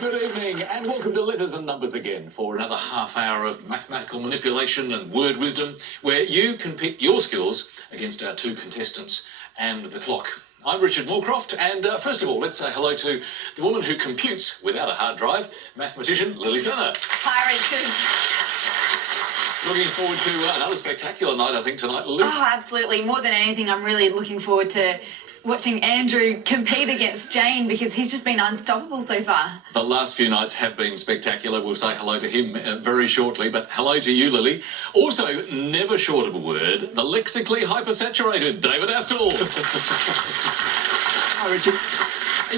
Good evening and welcome to Letters and Numbers again for another half hour of mathematical manipulation and word wisdom where you can pit your skills against our two contestants and the clock. I'm Richard Morecroft and first of all let's say hello to the woman who computes without a hard drive, mathematician Lily Serna. Hi Richard. Looking forward to another spectacular night I think tonight, Lily. Oh absolutely, more than anything I'm really looking forward to watching Andrew compete against Jane because he's just been unstoppable so far. The last few nights have been spectacular. We'll say hello to him very shortly, but hello to you, Lily. Also, never short of a word, the lexically hypersaturated David Astle. Hi, Richard.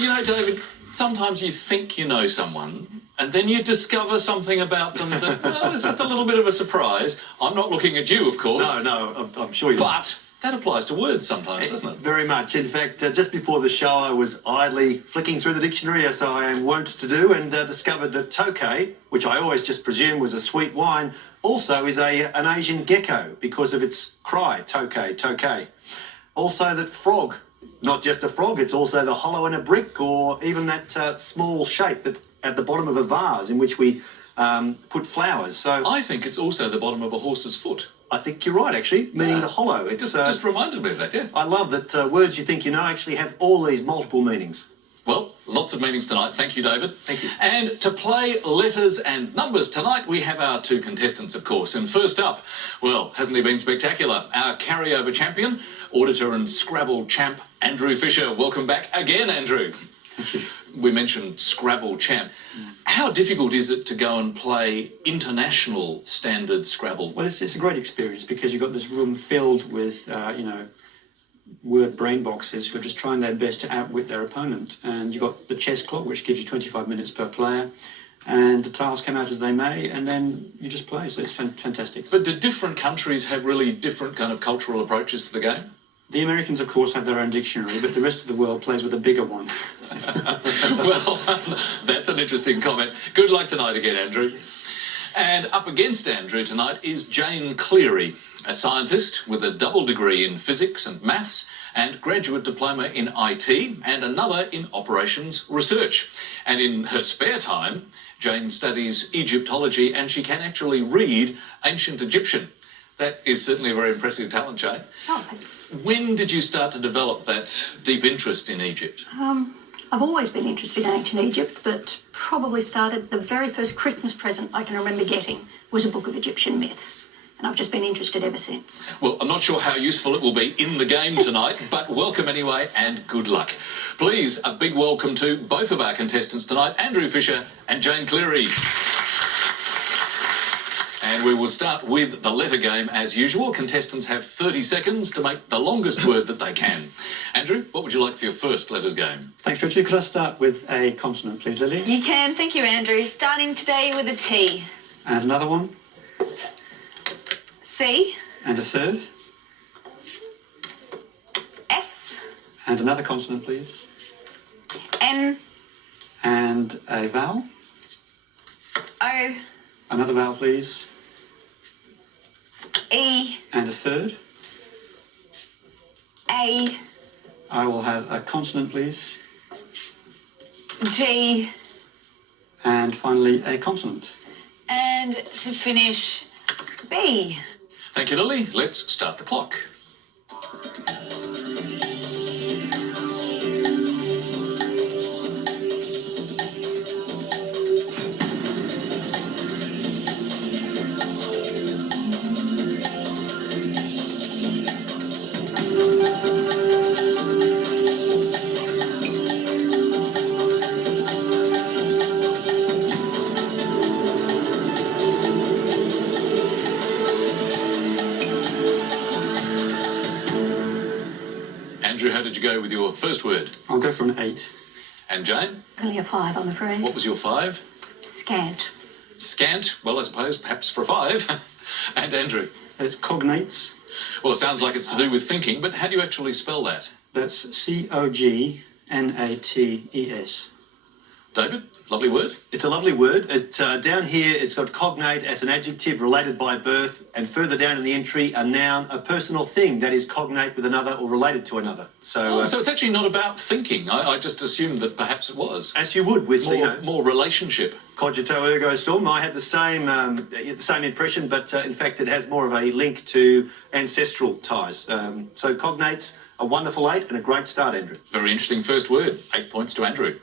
You know, David, sometimes you think you know someone and then you discover something about them that, well, it's just a little bit of a surprise. I'm not looking at you, of course. No, I'm sure you. But that applies to words sometimes, doesn't it? Very much. In fact, just before the show, I was idly flicking through the dictionary, as I am wont to do, and discovered that tokay, which I always just presumed was a sweet wine, also is an Asian gecko because of its cry, tokay, tokay. Also that frog, not just a frog, it's also the hollow in a brick or even that small shape that at the bottom of a vase in which we put flowers. So I think it's also the bottom of a horse's foot. I think you're right, actually, meaning the hollow. It's just reminded me of that, yeah. I love that words you think you know actually have all these multiple meanings. Well, lots of meanings tonight. Thank you, David. Thank you. And to play letters and numbers tonight, we have our two contestants, of course. And first up, well, hasn't he been spectacular? Our carryover champion, auditor and Scrabble champ, Andrew Fisher. Welcome back again, Andrew. Thank you. We mentioned Scrabble champ. How difficult is it to go and play international standard Scrabble? Well, it's a great experience because you've got this room filled with, word brain boxes who are just trying their best to outwit their opponent. And you've got the chess clock, which gives you 25 minutes per player. And the tiles come out as they may, and then you just play. So it's fantastic. But do different countries have really different kind of cultural approaches to the game? The Americans, of course, have their own dictionary, but the rest of the world plays with a bigger one. Well, that's an interesting comment. Good luck tonight again, Andrew. And up against Andrew tonight is Jane Cleary, a scientist with a double degree in physics and maths and graduate diploma in IT and another in operations research. And in her spare time, Jane studies Egyptology and she can actually read ancient Egyptian. That is certainly a very impressive talent, Jane. Oh, thanks. When did you start to develop that deep interest in Egypt? I've always been interested in ancient Egypt, but probably started the very first Christmas present I can remember getting was a book of Egyptian myths. And I've just been interested ever since. Well, I'm not sure how useful it will be in the game tonight, but welcome anyway and good luck. Please, a big welcome to both of our contestants tonight, Andrew Fisher and Jane Cleary. And we will start with the letter game as usual. Contestants have 30 seconds to make the longest word that they can. Andrew, what would you like for your first letters game? Thanks, Richard. Could I start with a consonant, please, Lily? You can, thank you Andrew. Starting today with a T. And another one. C. And a third. S. And another consonant, please. N. And a vowel. O. Another vowel, please. E. And a third. A. I will have a consonant, please. G. And finally, a consonant. And to finish, B. Thank you, Lily. Let's start the clock. Andrew, how did you go with your first word? I'll go for an 8. And Jane? Only a 5, I'm afraid. What was your 5? Scant. Scant, well, I suppose, perhaps for a 5. And Andrew? It's cognates. Well, it sounds like it's to do with thinking, but how do you actually spell that? That's Cognates. David, lovely word. It's a lovely word. Down here, it's got cognate as an adjective related by birth, and further down in the entry, a noun, a person or thing that is cognate with another or related to another. So, So it's actually not about thinking. I just assumed that perhaps it was. as you would with More relationship. cogito ergo sum. I had the same impression, but in fact, it has more of a link to ancestral ties. So cognates, a wonderful 8 and a great start, Andrew. Very interesting first word. 8 points to Andrew.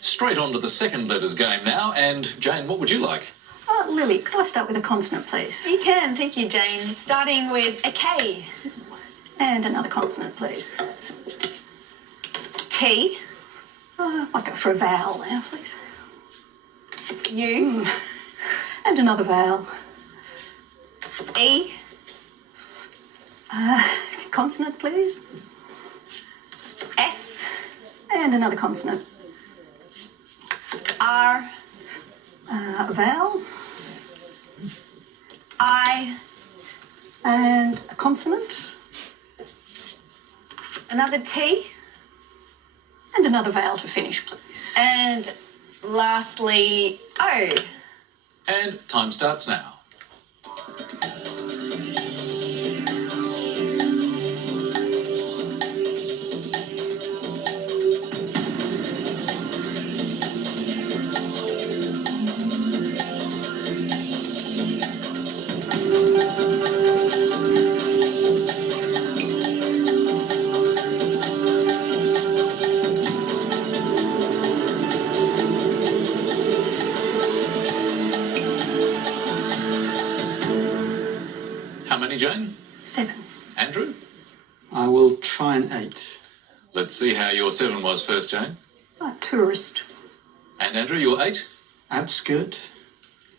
Straight on to the second letters game now. And Jane, what would you like? Lily, could I start with a consonant, please? You can, thank you, Jane. Starting with a K. And another consonant, please. T. I'll go for a vowel now, please. U. And another vowel. E. Consonant, please. S. And another consonant. R. Vowel. I. And a consonant. Another T. And another vowel to finish, please. And lastly, O. And time starts now. How many, Jane? 7. Andrew? I will try an 8. Let's see how your 7 was first, Jane. Tourist. And Andrew, your 8? Outskirt.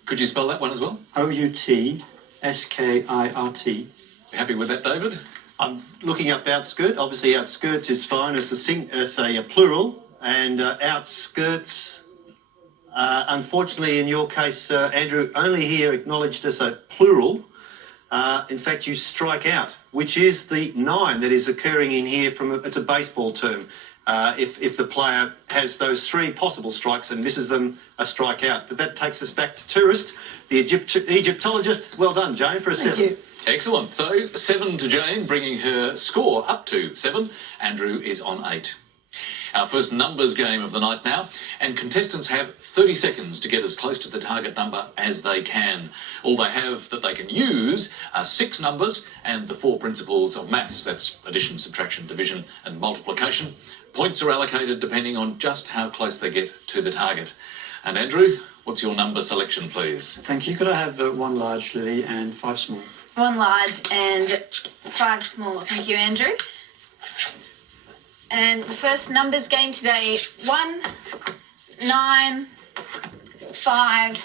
Could you spell that one as well? Outskirt. You happy with that, David? I'm looking up outskirt. Obviously, outskirts is fine as a plural, and outskirts. Unfortunately, in your case, Andrew, only here acknowledged as a plural. In fact, you strike out, which is the 9 that is occurring in here it's a baseball term. If the player has those 3 possible strikes and misses them, a strikeout. But that takes us back to tourist, the Egyptologist. Well done, Jane, for a 7. Thank you. Excellent. So 7 to Jane, bringing her score up to 7. Andrew is on 8. Our first numbers game of the night now, and contestants have 30 seconds to get as close to the target number as they can. All they have that they can use are 6 numbers and the 4 principles of maths. That's addition, subtraction, division and multiplication. Points are allocated depending on just how close they get to the target. And Andrew, what's your number selection, please? Thank you. Could I have 1 large, Lily, and 5 small? 1 large and 5 small. Thank you, Andrew. And the first numbers game today, 1, 9, 5,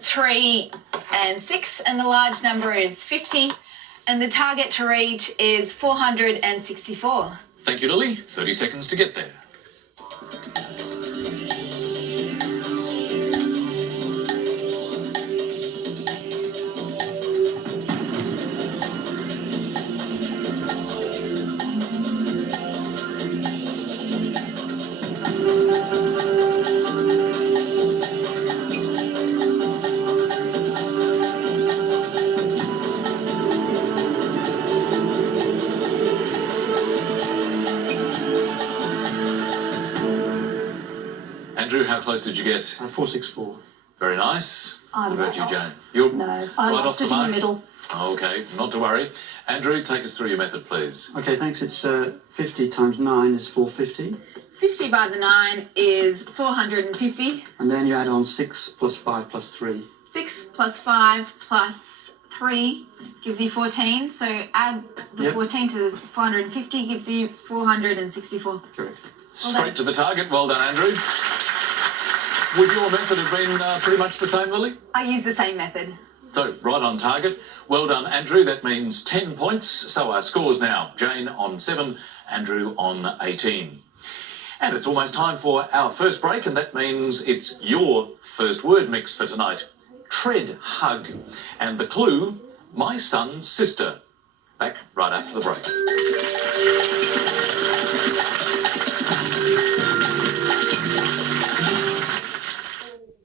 3 and 6. And the large number is 50. And the target to reach is 464. Thank you, Lily. 30 seconds to get there. Andrew, how close did you get? 464. Very nice. I'm What about right you, off. Jane? You're No, I right lost off the it in the mark? middle. Okay, not to worry. Andrew, take us through your method, please. Okay, thanks. It's 50 times 9 is 450. 50 by the 9 is 450. And then you add on 6 plus 5 plus 3. 6 plus 5 plus 3 gives you 14. So add the Yep. 14 to the 450 gives you 464. Correct. Straight to the target. Well done, Andrew. Would your method have been pretty much the same, Lily? I use the same method. So, right on target. Well done, Andrew. That means 10 points. So our scores now. Jane on 7, Andrew on 18. And it's almost time for our first break, and that means it's your first word mix for tonight. tread hug. And the clue, my son's sister. Back right after the break.